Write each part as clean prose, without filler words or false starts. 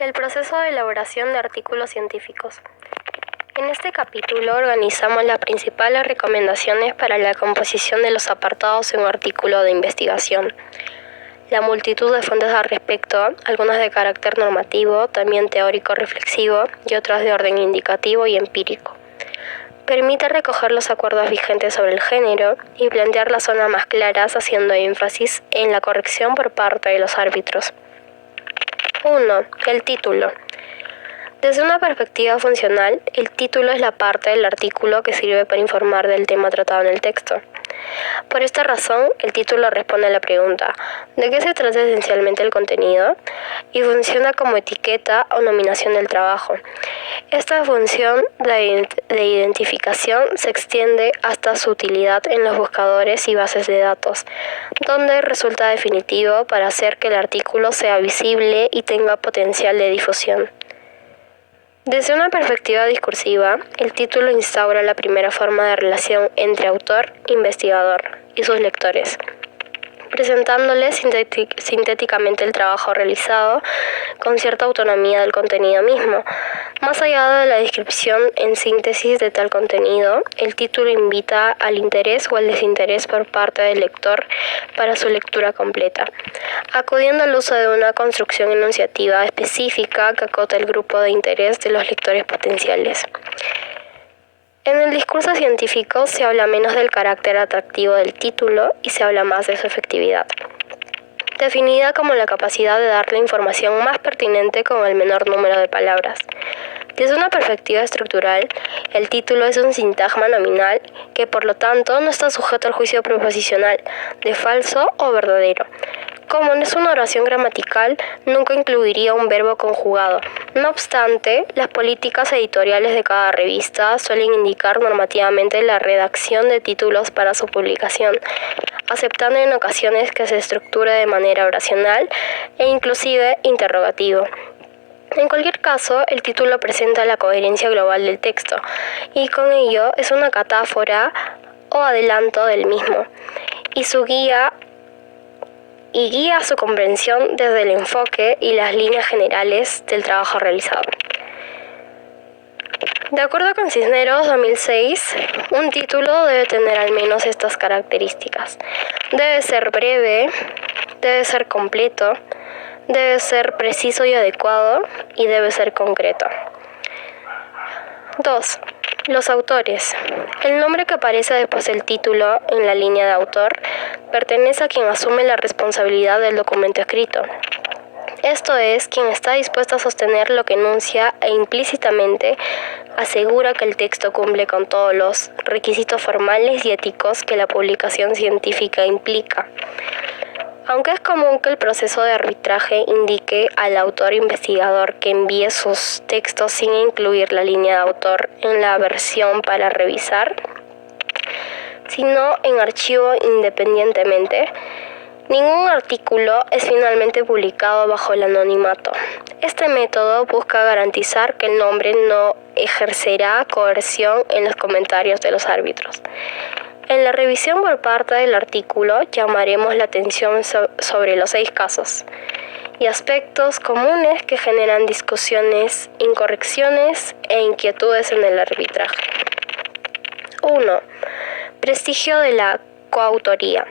El proceso de elaboración de artículos científicos. En este capítulo organizamos las principales recomendaciones para la composición de los apartados en un artículo de investigación. La multitud de fuentes al respecto, algunas de carácter normativo, también teórico-reflexivo y otras de orden indicativo y empírico. Permite recoger los acuerdos vigentes sobre el género y plantear las zonas más claras, haciendo énfasis en la corrección por parte de los árbitros. 1. El título. Desde una perspectiva funcional, el título es la parte del artículo que sirve para informar del tema tratado en el texto. Por esta razón, el título responde a la pregunta ¿de qué se trata esencialmente el contenido? Y funciona como etiqueta o nominación del trabajo. Esta función de identificación se extiende hasta su utilidad en los buscadores y bases de datos, donde resulta definitivo para hacer que el artículo sea visible y tenga potencial de difusión. Desde una perspectiva discursiva, el título instaura la primera forma de relación entre autor, investigador y sus lectores, presentándoles sintéticamente el trabajo realizado con cierta autonomía del contenido mismo. Más allá de la descripción en síntesis de tal contenido, el título invita al interés o al desinterés por parte del lector para su lectura completa, acudiendo al uso de una construcción enunciativa específica que acota el grupo de interés de los lectores potenciales. En el discurso científico se habla menos del carácter atractivo del título y se habla más de su efectividad, definida como la capacidad de dar la información más pertinente con el menor número de palabras. Desde una perspectiva estructural, el título es un sintagma nominal que por lo tanto no está sujeto al juicio proposicional de falso o verdadero. Como no es una oración gramatical, nunca incluiría un verbo conjugado. No obstante, las políticas editoriales de cada revista suelen indicar normativamente la redacción de títulos para su publicación, aceptando en ocasiones que se estructure de manera oracional e inclusive interrogativo. En cualquier caso, el título presenta la coherencia global del texto y con ello es una catáfora o adelanto del mismo y guía su comprensión desde el enfoque y las líneas generales del trabajo realizado. De acuerdo con Cisneros 2006, un título debe tener al menos estas características. Debe ser breve, debe ser completo, debe ser preciso y adecuado y debe ser concreto. 2. Los autores. El nombre que aparece después del título en la línea de autor pertenece a quien asume la responsabilidad del documento escrito. Esto es, quien está dispuesto a sostener lo que enuncia e implícitamente asegura que el texto cumple con todos los requisitos formales y éticos que la publicación científica implica. Aunque es común que el proceso de arbitraje indique al autor investigador que envíe sus textos sin incluir la línea de autor en la versión para revisar, sino en archivo independientemente, ningún artículo es finalmente publicado bajo el anonimato. Este método busca garantizar que el nombre no ejercerá coerción en los comentarios de los árbitros. En la revisión por parte del artículo llamaremos la atención sobre los 6 casos y aspectos comunes que generan discusiones, incorrecciones e inquietudes en el arbitraje. 1. Prestigio de la coautoría.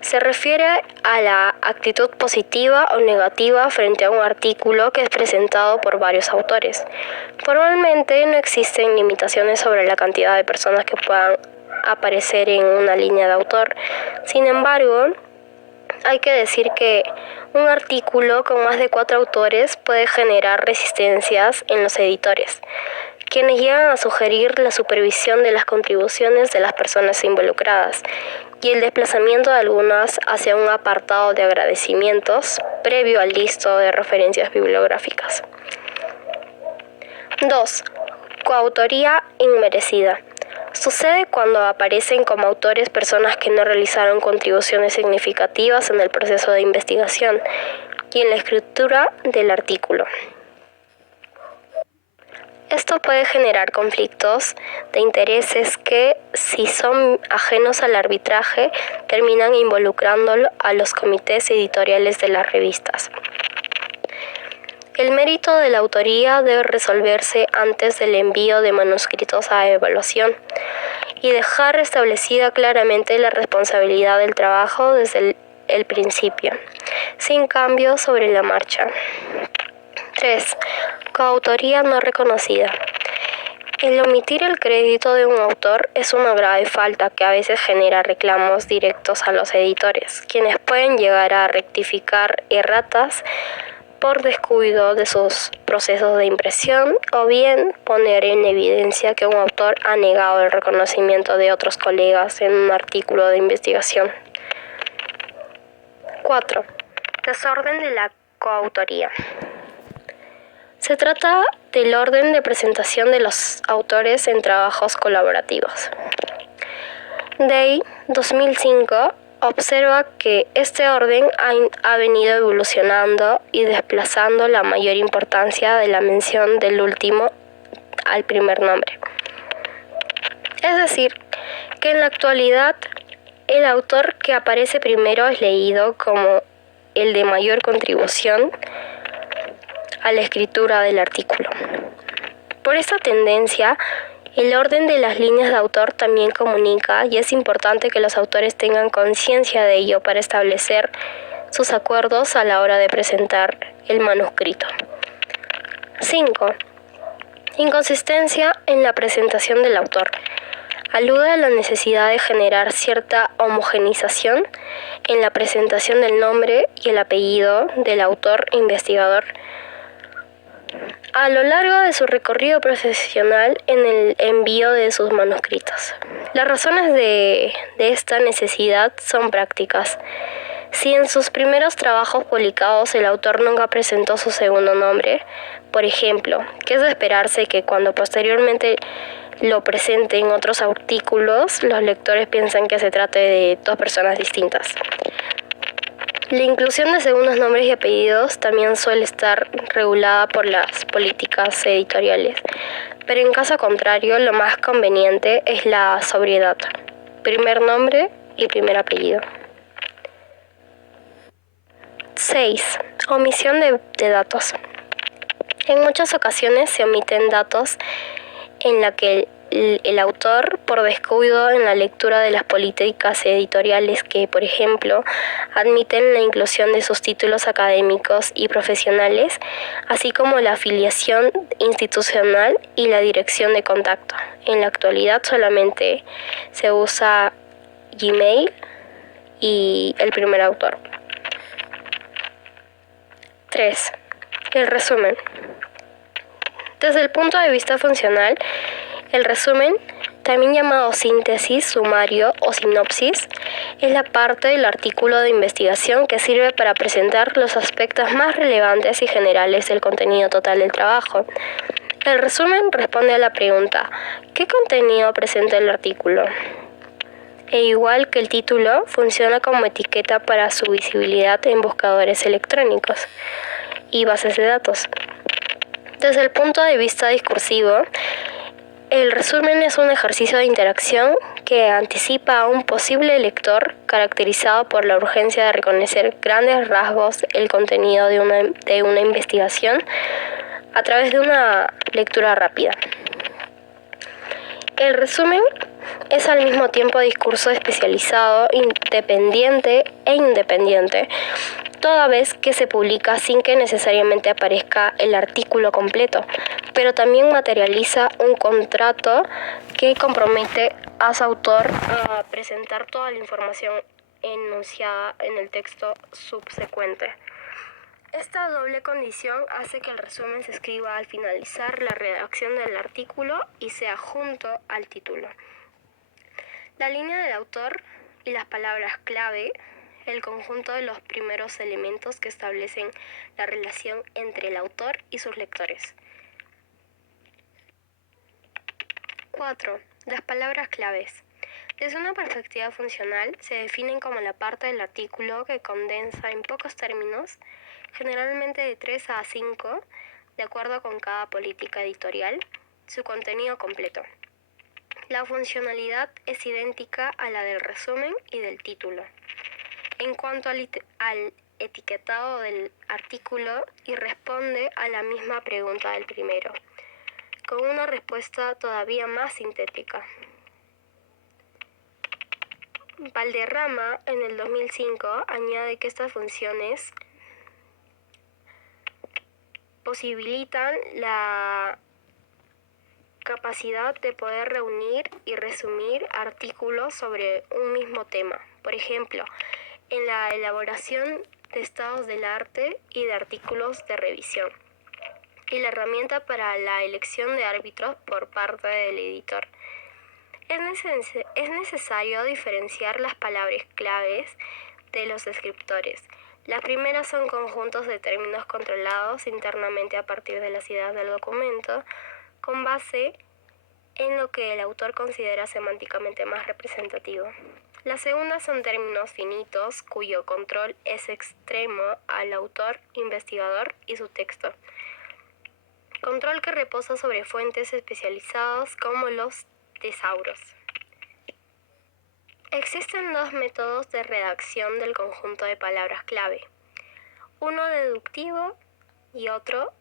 Se refiere a la actitud positiva o negativa frente a un artículo que es presentado por varios autores. Formalmente no existen limitaciones sobre la cantidad de personas que puedan aparecer en una línea de autor. Sin embargo, hay que decir que un artículo con más de 4 autores puede generar resistencias en los editores, quienes llegan a sugerir la supervisión de las contribuciones de las personas involucradas y el desplazamiento de algunas hacia un apartado de agradecimientos previo al listo de referencias bibliográficas. 2. Coautoría inmerecida. Sucede cuando aparecen como autores personas que no realizaron contribuciones significativas en el proceso de investigación y en la escritura del artículo. Esto puede generar conflictos de intereses que, si son ajenos al arbitraje, terminan involucrando a los comités editoriales de las revistas. El mérito de la autoría debe resolverse antes del envío de manuscritos a evaluación y dejar establecida claramente la responsabilidad del trabajo desde el principio, sin cambios sobre la marcha. 3. Coautoría no reconocida. El omitir el crédito de un autor es una grave falta que a veces genera reclamos directos a los editores, quienes pueden llegar a rectificar erratas por descuido de sus procesos de impresión o bien poner en evidencia que un autor ha negado el reconocimiento de otros colegas en un artículo de investigación. 4. Desorden de la coautoría. Se trata del orden de presentación de los autores en trabajos colaborativos. Day 2005 observa que este orden ha venido evolucionando y desplazando la mayor importancia de la mención del último al primer nombre. Es decir, que en la actualidad el autor que aparece primero es leído como el de mayor contribución a la escritura del artículo. Por esta tendencia, el orden de las líneas de autor también comunica y es importante que los autores tengan conciencia de ello para establecer sus acuerdos a la hora de presentar el manuscrito. 5. Inconsistencia en la presentación del autor. Alude a la necesidad de generar cierta homogeneización en la presentación del nombre y el apellido del autor investigador a lo largo de su recorrido profesional en el envío de sus manuscritos. Las razones de esta necesidad son prácticas. Si en sus primeros trabajos publicados el autor nunca presentó su segundo nombre, por ejemplo, que es de esperarse que cuando posteriormente lo presente en otros artículos, los lectores piensan que se trate de dos personas distintas. La inclusión de segundos nombres y apellidos también suele estar regulada por las políticas editoriales, pero en caso contrario, lo más conveniente es la sobriedad, primer nombre y primer apellido. 6. Omisión de datos. En muchas ocasiones se omiten datos en la que el autor, por descuido en la lectura de las políticas editoriales que, por ejemplo, admiten la inclusión de sus títulos académicos y profesionales, así como la afiliación institucional y la dirección de contacto. En la actualidad solamente se usa Gmail y el primer autor. 3. El resumen. Desde el punto de vista funcional, el resumen, también llamado síntesis, sumario o sinopsis, es la parte del artículo de investigación que sirve para presentar los aspectos más relevantes y generales del contenido total del trabajo. El resumen responde a la pregunta: ¿qué contenido presenta el artículo? E igual que el título, funciona como etiqueta para su visibilidad en buscadores electrónicos y bases de datos. Desde el punto de vista discursivo, el resumen es un ejercicio de interacción que anticipa a un posible lector caracterizado por la urgencia de reconocer grandes rasgos el contenido de una investigación a través de una lectura rápida. El resumen es al mismo tiempo discurso especializado, dependiente e independiente, toda vez que se publica sin que necesariamente aparezca el artículo completo, pero también materializa un contrato que compromete a su autor a presentar toda la información enunciada en el texto subsecuente. Esta doble condición hace que el resumen se escriba al finalizar la redacción del artículo y sea junto al título. La línea del autor y las palabras clave, el conjunto de los primeros elementos que establecen la relación entre el autor y sus lectores. 4. Las palabras claves. Desde una perspectiva funcional, se definen como la parte del artículo que condensa en pocos términos, generalmente de 3 a 5, de acuerdo con cada política editorial, su contenido completo. La funcionalidad es idéntica a la del resumen y del título. En cuanto al etiquetado del artículo y responde a la misma pregunta del primero, con una respuesta todavía más sintética. Valderrama, en el 2005, añade que estas funciones posibilitan la capacidad de poder reunir y resumir artículos sobre un mismo tema. Por ejemplo, en la elaboración de estados del arte y de artículos de revisión. Y la herramienta para la elección de árbitros por parte del editor. Es necesario diferenciar las palabras claves de los descriptores. Las primeras son conjuntos de términos controlados internamente a partir de las ideas del documento, con base en lo que el autor considera semánticamente más representativo. Las segundas son términos finitos, cuyo control es extremo al autor, investigador y su texto. Control que reposa sobre fuentes especializadas como los tesauros. Existen dos métodos de redacción del conjunto de palabras clave, uno deductivo y otro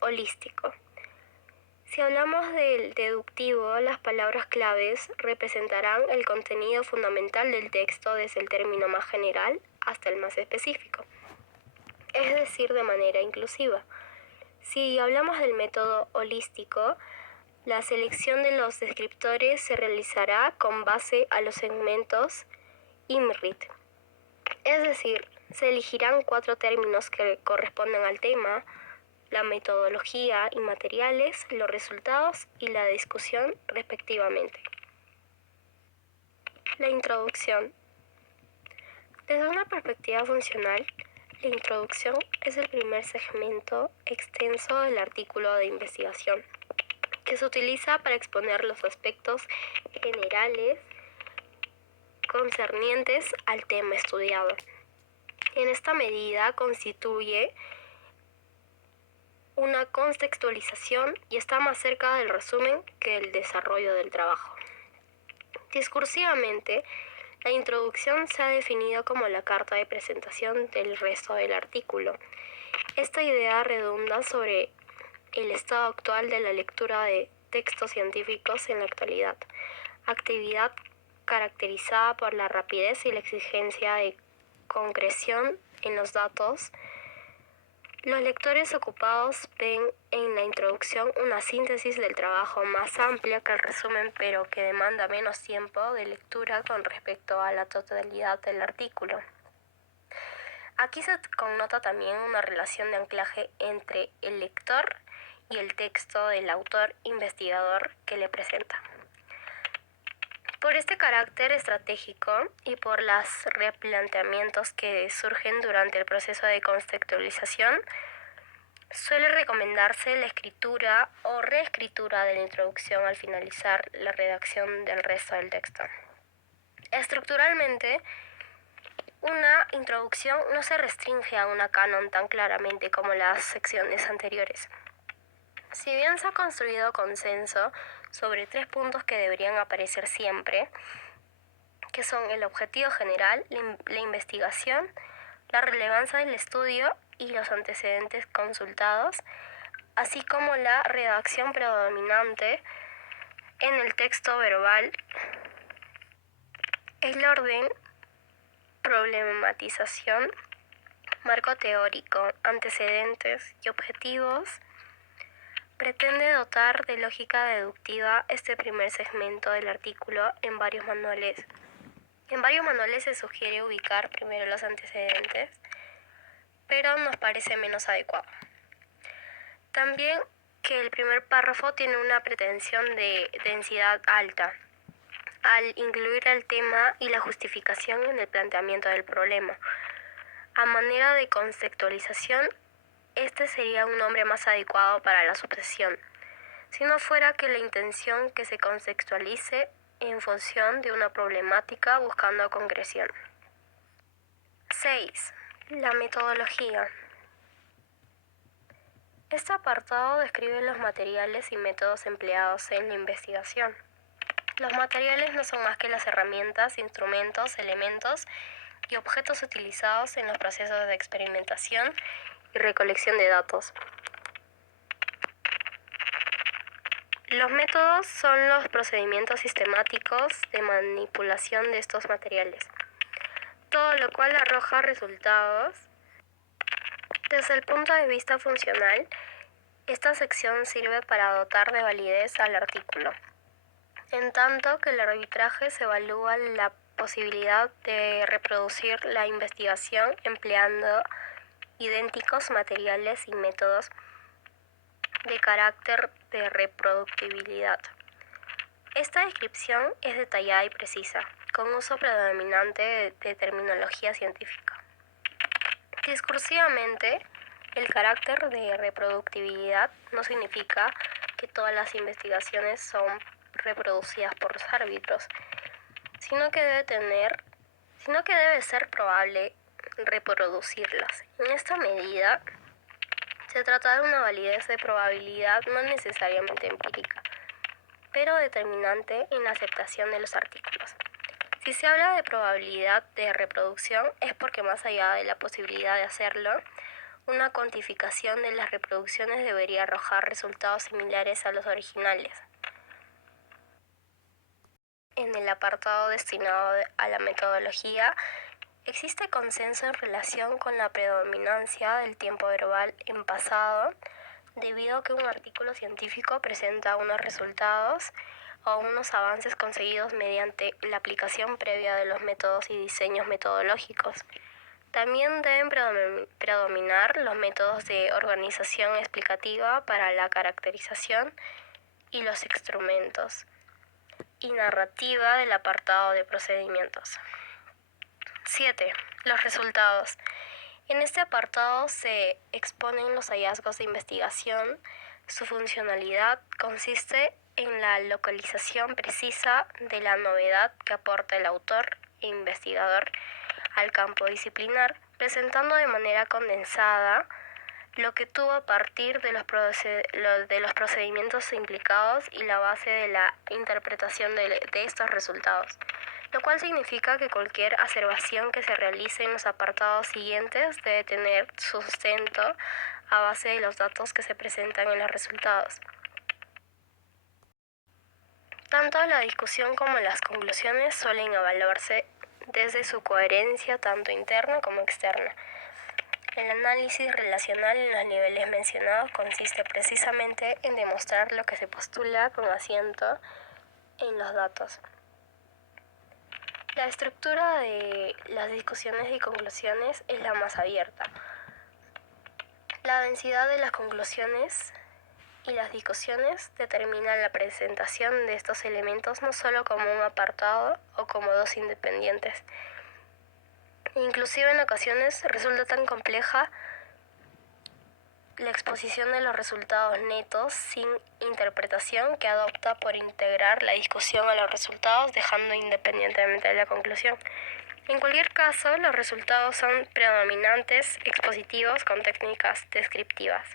holístico. Si hablamos del deductivo, las palabras claves representarán el contenido fundamental del texto desde el término más general hasta el más específico, es decir, de manera inclusiva. Si hablamos del método holístico, la selección de los descriptores se realizará con base a los segmentos IMRIT. Es decir, se elegirán 4 términos que corresponden al tema, la metodología y materiales, los resultados y la discusión respectivamente. La introducción. Desde una perspectiva funcional, la introducción es el primer segmento extenso del artículo de investigación, que se utiliza para exponer los aspectos generales concernientes al tema estudiado. En esta medida constituye una contextualización y está más cerca del resumen que el desarrollo del trabajo. Discursivamente, la introducción se ha definido como la carta de presentación del resto del artículo. Esta idea redunda sobre el estado actual de la lectura de textos científicos en la actualidad, actividad caracterizada por la rapidez y la exigencia de concreción en los datos. Los lectores ocupados ven en la introducción una síntesis del trabajo más amplia que el resumen, pero que demanda menos tiempo de lectura con respecto a la totalidad del artículo. Aquí se connota también una relación de anclaje entre el lector y el texto del autor investigador que le presenta. Por este carácter estratégico y por los replanteamientos que surgen durante el proceso de contextualización, suele recomendarse la escritura o reescritura de la introducción al finalizar la redacción del resto del texto. Estructuralmente, una introducción no se restringe a una canon tan claramente como las secciones anteriores. Si bien se ha construido consenso sobre 3 puntos que deberían aparecer siempre, que son el objetivo general, la investigación, la relevancia del estudio y los antecedentes consultados, así como la redacción predominante en el texto verbal, el orden, problematización, marco teórico, antecedentes y objetivos, pretende dotar de lógica deductiva este primer segmento del artículo en varios manuales. En varios manuales se sugiere ubicar primero los antecedentes, pero nos parece menos adecuado. También que el primer párrafo tiene una pretensión de densidad alta, al incluir el tema y la justificación en el planteamiento del problema. A manera de conceptualización, este sería un nombre más adecuado para la sucesión, si no fuera que la intención que se contextualice en función de una problemática buscando concreción. 6. La metodología. Este apartado describe los materiales y métodos empleados en la investigación. Los materiales no son más que las herramientas, instrumentos, elementos y objetos utilizados en los procesos de experimentación y recolección de datos. Los métodos son los procedimientos sistemáticos de manipulación de estos materiales, todo lo cual arroja resultados. Desde el punto de vista funcional, esta sección sirve para dotar de validez al artículo, en tanto que el arbitraje se evalúa la posibilidad de reproducir la investigación empleando idénticos materiales y métodos de carácter de reproductibilidad. Esta descripción es detallada y precisa, con uso predominante de terminología científica. Discursivamente, el carácter de reproductibilidad no significa que todas las investigaciones son reproducidas por los árbitros, sino que debe ser probable reproducirlas. En esta medida, se trata de una validez de probabilidad no necesariamente empírica, pero determinante en la aceptación de los artículos. Si se habla de probabilidad de reproducción es porque más allá de la posibilidad de hacerlo, una cuantificación de las reproducciones debería arrojar resultados similares a los originales. En el apartado destinado a la metodología, existe consenso en relación con la predominancia del tiempo verbal en pasado, debido a que un artículo científico presenta unos resultados o unos avances conseguidos mediante la aplicación previa de los métodos y diseños metodológicos. También deben predominar los métodos de organización explicativa para la caracterización y los instrumentos, y narrativa del apartado de procedimientos. 7. Los resultados. En este apartado se exponen los hallazgos de investigación. Su funcionalidad consiste en la localización precisa de la novedad que aporta el autor e investigador al campo disciplinar, presentando de manera condensada lo que tuvo a partir de los procedimientos implicados y la base de la interpretación de estos resultados, lo cual significa que cualquier observación que se realice en los apartados siguientes debe tener sustento a base de los datos que se presentan en los resultados. Tanto la discusión como las conclusiones suelen evaluarse desde su coherencia tanto interna como externa. El análisis relacional en los niveles mencionados consiste precisamente en demostrar lo que se postula con asiento en los datos. La estructura de las discusiones y conclusiones es la más abierta. La densidad de las conclusiones y las discusiones determina la presentación de estos elementos no solo como un apartado o como dos independientes. Inclusive en ocasiones resulta tan compleja la exposición de los resultados netos sin interpretación que adopta por integrar la discusión a los resultados dejando independientemente de la conclusión. En cualquier caso, los resultados son predominantes expositivos con técnicas descriptivas,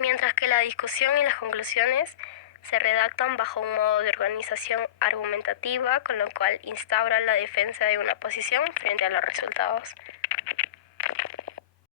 mientras que la discusión y las conclusiones se redactan bajo un modo de organización argumentativa, con lo cual instaura la defensa de una posición frente a los resultados.